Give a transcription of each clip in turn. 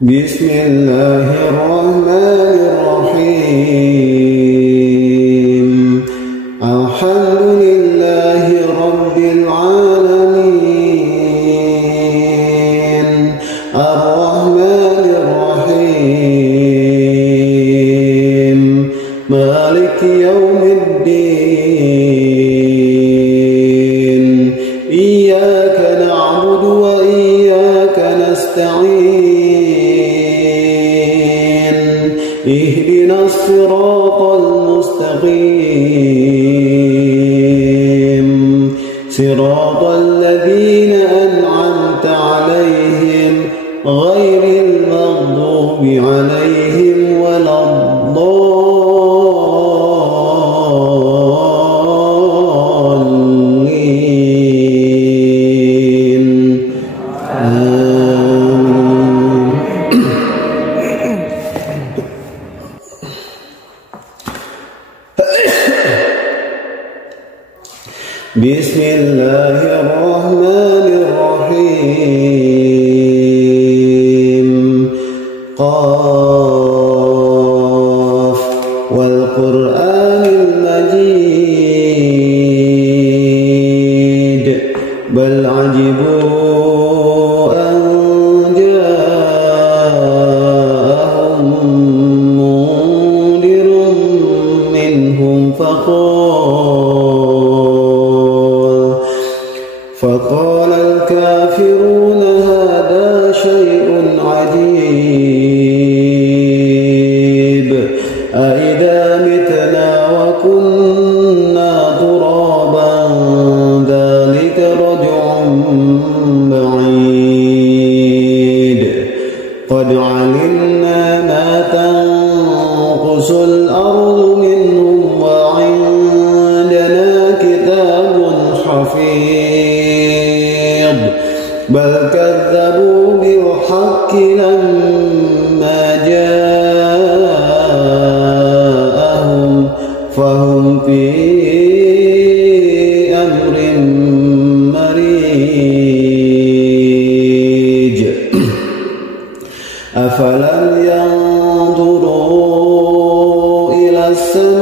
بسم الله الرحمن الرحيم الحمد لله رب العالمين الرحمن الرحيم مالك يوم الدين إياك نعبد وإياك نستعين اهدنا الصراط المستقيم صراط الذين أنعمت عليهم غير المغضوب عليهم ولا الضالين آمين. بسم الله الرحمن الرحيم قاف والقرآن المجيد بل عجبوا أن جاءهم منذر منهم فقال الكافرون هذا شيء عجيب أإذا متنا وكنا ترابا ذلك رجع بعيد قد علمنا ما تنقص الأرض منهم وعندنا كتاب حفيظ بل كذبوا بالحق لما جاءهم فهم في أمر مريج أفلم ينظروا إلى السماء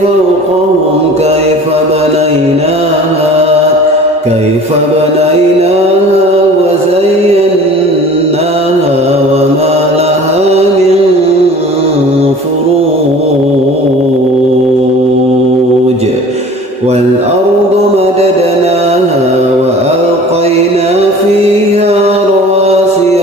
فوقهم كيف بنيناها وزيناها وما لها من فروج والأرض مددناها وألقينا فيها رواسي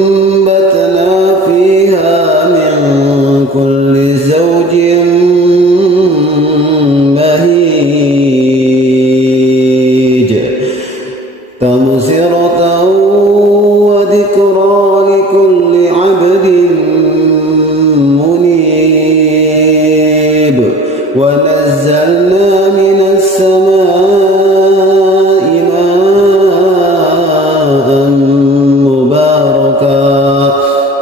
وأنبتنا فيها من كل زوج بهيج تبصرة وذكرى لكل عبد منيب ونزلنا من السماء ماء مباركا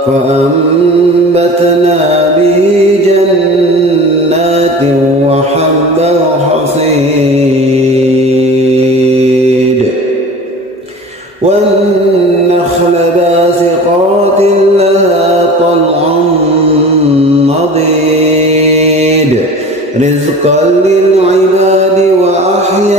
فأنبتنا به جنات وحب الحصيد والنخل باسقات لها طلع نضيد رزقا للعباد وأحيانا